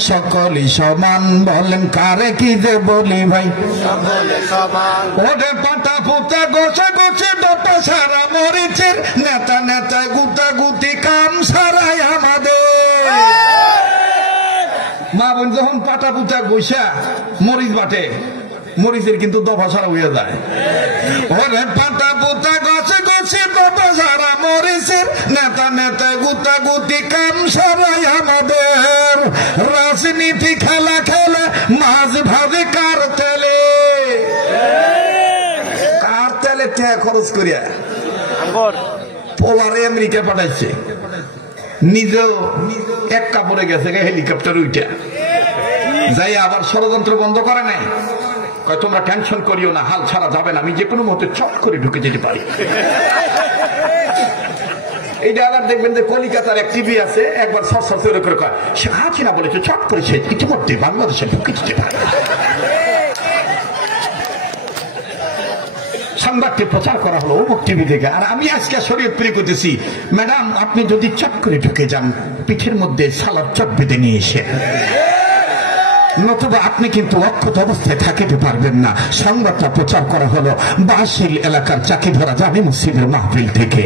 সকলই সমান বলেন কারে কি যে বলি ভাই ওরে পাতা পোতা গোছে গোছে দটা সারা মরিচের নেতা নেতা গুতা গুতি কাম সারাই আমাদের মা বোন যখন পাতা পুতা গোসা মরিচ বাটে মরিচের কিন্তু দফা সারা হয়ে যায় ওরে পাতা পোতা গোছে গোছে দটা সারা মরিচের নেতা নেতা গুতা গুতি কাম সারাই আমাদের রাজনীতি খেলা খেলে মাছ ভাবে কার তেলে খরচ করিয়া পোলারে আমেরিকা পাঠাইছে নিজেও এক কাপড়ে গেছে হেলিকপ্টার উইটা যাই আবার ষড়যন্ত্র বন্ধ করে নাই কয় তোমরা টেনশন করিও না হাল ছাড়া যাবে না আমি যে কোনো মুহূর্তে চট করে ঢুকে যেতে পারি এইটা আবার দেখবেন যে কলিকাতার এক টিভি আছে একবার সরসর করে কয় সে হাসিনা বলেছে চট করে সে ইতিমধ্যে বাংলাদেশে ঢুকে যেতে পারে সংবাদটি প্রচার করা হলো অমুক টিভি থেকে আর আমি আজকে শরীয়তপুরে করতেছি ম্যাডাম আপনি যদি চট করে ঢুকে যান পিঠের মধ্যে সালাদ চট বেঁধে নিয়ে এসে নতুবা আপনি কিন্তু অক্ষত অবস্থায় থাকিতে পারবেন না সংবাদটা প্রচার করা হলো বাসিল এলাকার চাকি ধরা জামি মসজিদের মাহফিল থেকে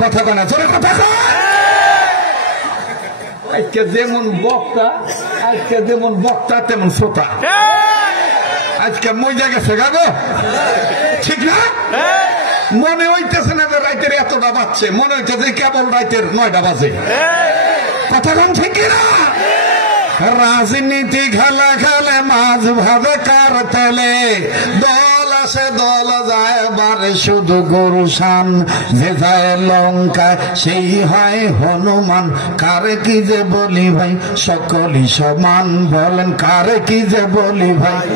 কথা বলা জোরে কথা আজকে যেমন বক্তা তেমন শ্রোতা আজকে মজা গেছে গাগো ঠিক না মনে হইতেছে না যে রাইতের এতটা বাজছে মনে হইতেছে কেবল রাইতের 9টা বাজে কথা বল ঠিক না রাজনীতি খেলা খেলে মাঝ ভাবে কার তেলে দল আসে দল যায় বারে শুধু গরু শান যে যায় লঙ্কা সেই হয় হনুমান কারে কি যে বলি ভাই সকলই সমান বলেন কারে কি যে বলি ভাই